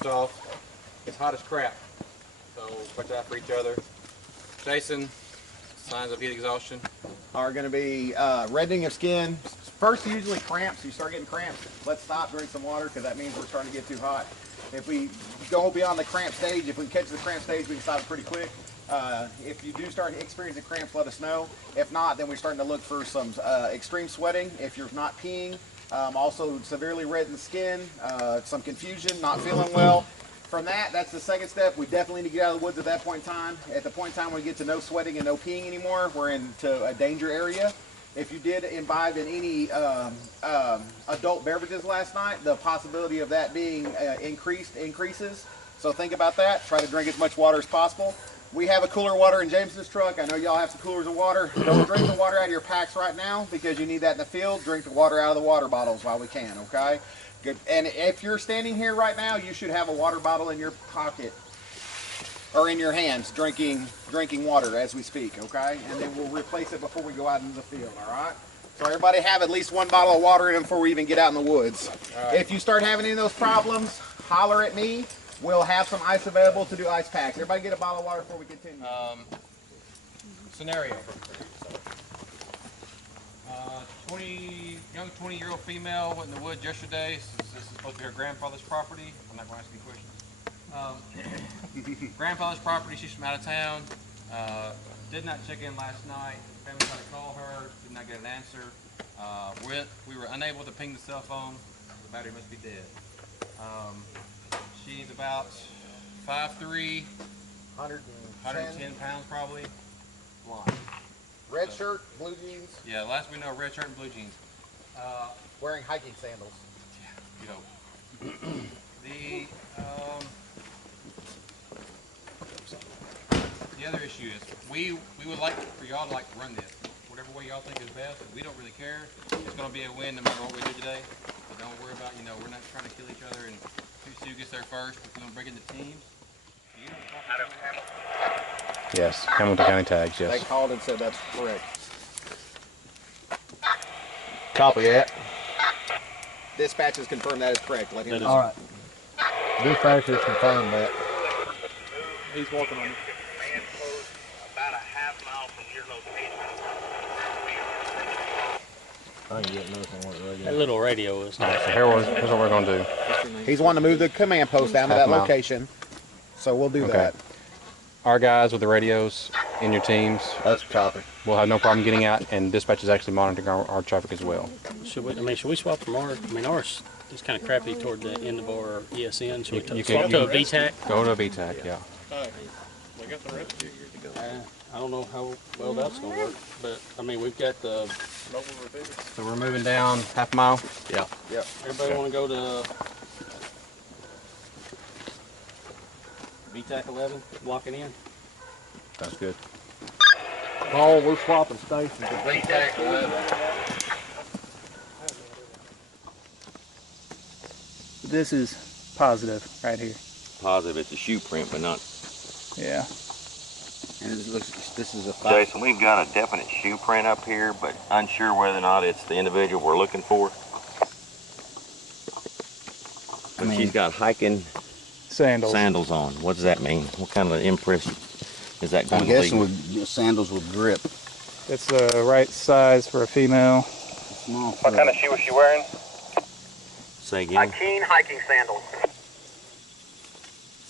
First off, it's hot as crap, so watch out for each other. Jason, signs of heat exhaustion are going to be reddening of skin. First, usually cramps. You start getting cramps, let's stop, drink some water, because that means we're starting to get too hot. If we go beyond the cramp stage, if we catch the cramp stage, we can stop it pretty quick. If you do start experiencing cramps, let us know. If not, then we're starting to look for some extreme sweating. If you're not peeing, also severely reddened skin, some confusion, not feeling well. From that's the second step. We definitely need to get out of the woods at that point in time. At the point in time when we get to no sweating and no peeing anymore, we're into a danger area. If you did imbibe in any adult beverages last night, the possibility of that being increases. So think about that. Try to drink as much water as possible. We have a cooler of water in James's truck. I know y'all have some coolers of water. Don't drink the water out of your packs right now because you need that in the field. Drink the water out of the water bottles while we can, okay? Good. And if you're standing here right now, you should have a water bottle in your pocket or in your hands drinking water as we speak, okay? And then we'll replace it before we go out into the field, all right? So everybody have at least one bottle of water in them before we even get out in the woods. Right. If you start having any of those problems, holler at me. We'll have some ice available to do ice packs. Everybody get a bottle of water before we continue. Scenario. 20-year-old female went in the woods yesterday. This is supposed to be her grandfather's property. I'm not going to ask any questions. Grandfather's property, she's from out of town. Did not check in last night. Family tried to call her, did not get an answer. We were unable to ping the cell phone. The battery must be dead. She's about 5'3", 110 pounds probably. Blonde. Red shirt, blue jeans. Yeah, last we know, red shirt and blue jeans. Wearing hiking sandals. Yeah, you know. The other issue is we would like for y'all to run this. Whatever way y'all think is best, we don't really care. It's going to be a win no matter what we do today. So don't worry about, we're not trying to kill each other and who gets there first. If we're going to break into teams. Yes, Hamilton County tags, yes. They called and said that's correct. Copy that. Dispatch has confirmed that is correct. Let him know. All right. Dispatch has confirmed that. He's walking on it. About a half mile from your location. I can get nothing on the radio. That little radio is nice. So here's what we're going to do. He's wanting to move the command post down to that location. So we'll do that. Our guys with the radios in your teams. That's copy. We'll have no problem getting out, and dispatch is actually monitoring our traffic as well. Should we swap from ours? Ours is kind of crappy toward the end of our ESN. Should we swap to a VTAC? Go to a VTAC, yeah. We got the rest here to go. I don't know how well that's going to work, but we've got the. So we're moving down half a mile? Yeah. Yep. Everybody want to go to VTAC 11, locking in? That's good. Paul, we're swapping stations. VTAC 11. This is positive right here. Positive, it's a shoe print, but not. Yeah. And this is a Jason, we've got a definite shoe print up here, but unsure whether or not it's the individual we're looking for. But she's got hiking sandals on. What does that mean? What kind of impression is that going to leave? I'm guessing with sandals with grip. It's the right size for a female. What kind of shoe was she wearing? Say again. Keen hiking sandals.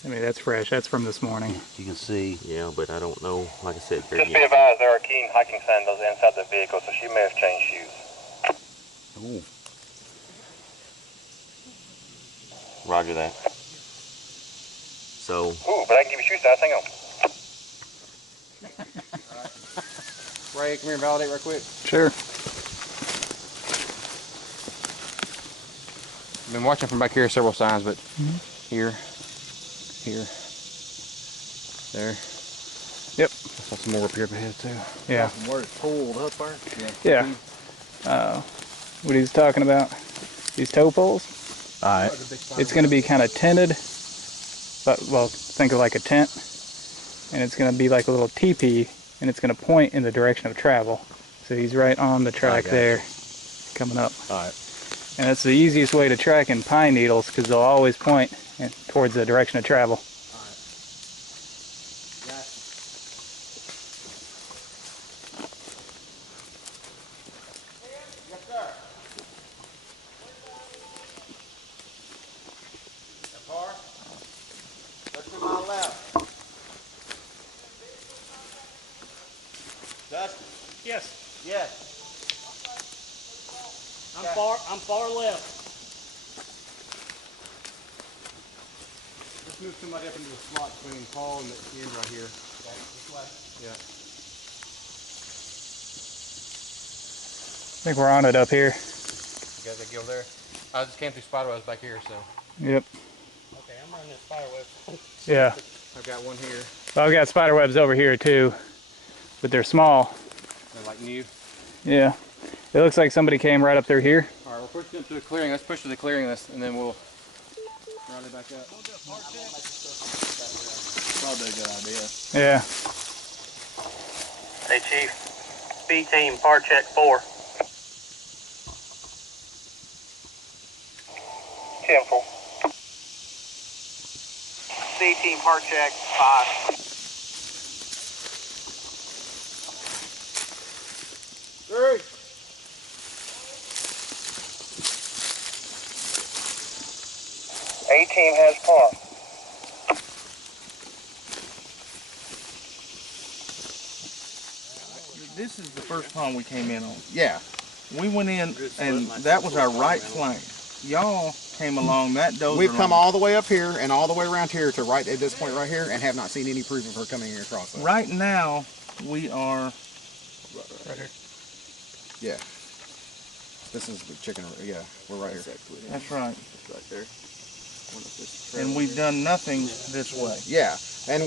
That's fresh. That's from this morning. You can see. Yeah, but I don't know. Like I said, Just be advised, there are Keen hiking sandals inside the vehicle, so she may have changed shoes. Ooh. Roger that. So. Ooh, but I can give you shoe size. Hang on. Ray, come here and validate real quick. Sure. I've been watching from back here several signs, but here, there. Yep. I saw some more up here up ahead too. Yeah. Where it's pulled up there. Yeah. What he's talking about, these tow poles. All right. It's going to be kind of tinted, but think of like a tent, and it's going to be like a little teepee, and it's going to point in the direction of travel. So he's right on the track there, coming up. All right. And that's the easiest way to track in pine needles, because they'll always point and towards the direction of travel. Yes, sir. That far? Let's to my left. Dustin? Yes, Yes. I'm far left. Let's move somebody up into the slot between Paul and the end right here. Okay, this way. Yeah. I think we're on it up here. You guys that go over there? I just came through spiderwebs back here, so. Yep. Okay, I'm running this spider web. Yeah. I've got one here. Well, I've got spider webs over here too, but they're small. They're like new. Yeah. It looks like somebody came right up through here. All right, we're pushing up to the clearing. Let's push to the clearing, and then we'll run it back up. Probably a good idea. Yeah. Hey, Chief. B team, part check 4. 10-4. C team, part check 5. 3. A team has car. This is the first pond we came in on. Yeah. We went in, and that was our right flank. Y'all came along that dozer. We've come all the way up here and all the way around here to right at this point right here and have not seen any proof of her coming here across. That. Right now, we are Right here. Yeah. This is the chicken. Yeah, we're right here. That's right. Right there. And we've done nothing this way. Yeah, and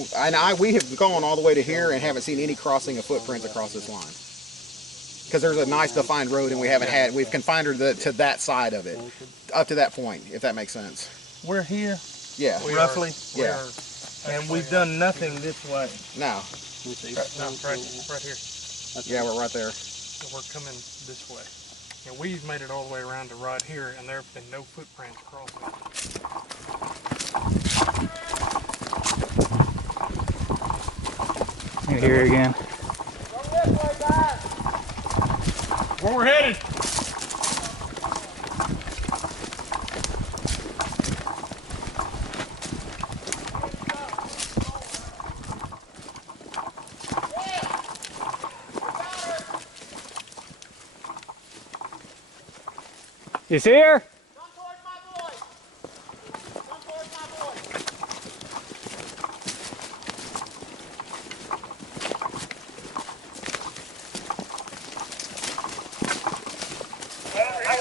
we have gone all the way to here and haven't seen any crossing of footprints across this line. Because there's a nice defined road and we've confined her to that side of it, up to that point, if that makes sense. We're here, Yeah. roughly, Yeah. and we've done nothing this way. No. No, right here. Yeah, we're right there. So we're coming this way. And we've made it all the way around to right here, and there have been no footprints crossing. Here again. Where we're headed? You see her? Come towards my boy. Come towards my boy.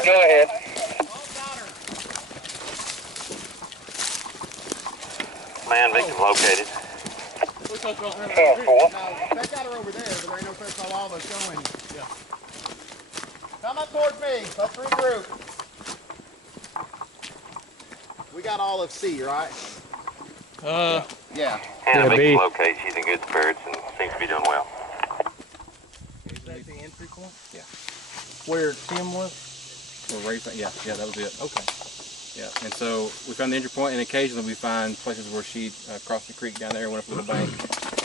Go ahead. Man, victim located. 10-4. No, they got her over there, but there ain't no fish all of us going. Yeah. Come up towards me. Let's regroup. We got all of C, right? Yeah. Yeah, Yeah, victim B. located. She's in good spirits and seems to be doing well. Is that the entry point? Yeah. Where Tim was? We're right, yeah, that was it. Okay. Yeah, and so we found the entry point, and occasionally we find places where she crossed the creek down there and went up to the bank.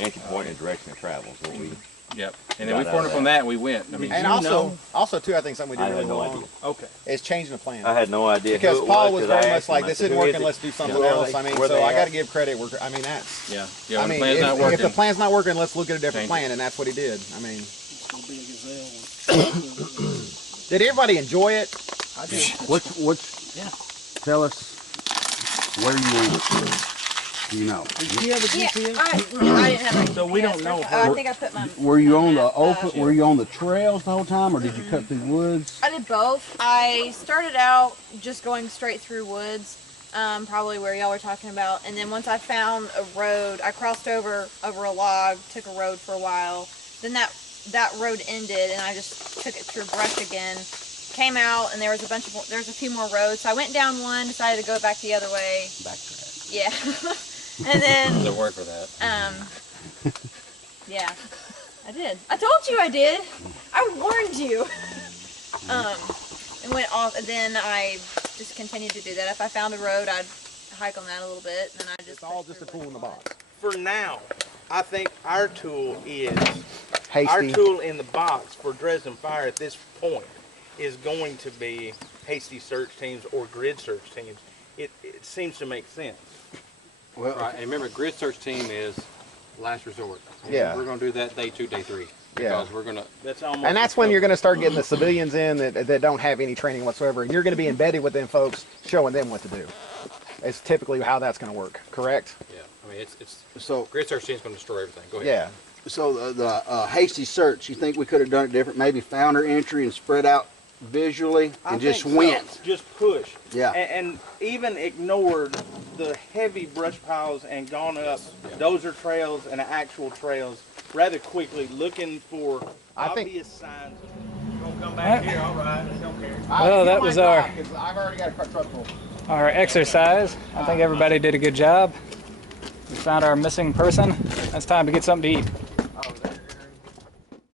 Entry point and direction of travel is what we. Yep. And then we formed up on that and we went. I mean, And also too, I think something we I did had really no wrong idea. okay. is changing the plan. I had no idea. Because who it Paul was 'cause I very much asked him, like, I this said, isn't "Who is working, it?" let's do something You know, else. I mean, where so they I got to at? give credit. I mean, that's. Yeah. Yeah. I When mean, the plan's not working. if the plan's not working, let's look at a different Change plan, it. and that's what he did. I mean, did everybody enjoy it? I did. Tell us where you know. Did she have a GPS? I didn't have a So we don't know. I think I put my. Were you on the open? Were you on the trails the whole time, or did you cut through woods? I did both. I started out just going straight through woods, probably where y'all were talking about, and then once I found a road, I crossed over a log, took a road for a while. Then that road ended, and I just took it through brush again. Came out, and there was a few more roads. So I went down one, decided to go back the other way. Backtrack. Yeah, and then There's a word for that. yeah, I did. I told you I did. I warned you. And went off, and then I just continued to do that. If I found a road, I'd hike on that a little bit, and then I just. It's all just a tool in the box. For now, I think our tool is Hasty. our tool in the box for Dresden Fire at this point is going to be hasty search teams or grid search teams. It seems to make sense. Well, right, and remember, grid search team is last resort. Yeah. We're going to do that day 2, day 3. Yeah. Because we're going to. And that's when you're going to start getting the civilians in that don't have any training whatsoever, and you're going to be embedded with them folks, showing them what to do. It's typically how that's going to work, correct? Yeah, I mean, it's So grid search team is going to destroy everything. Go ahead. Yeah. So the hasty search, you think we could have done it different? Maybe founder entry and spread out visually and just think so. went. Just push. Yeah. And even ignored the heavy brush piles and gone up dozer trails and actual trails rather quickly, looking for obvious signs. Don't come back here, all right? I don't care. Well, that was our I've already got a truck full. our exercise. I think everybody did a good job. We found our missing person. It's time to get something to eat.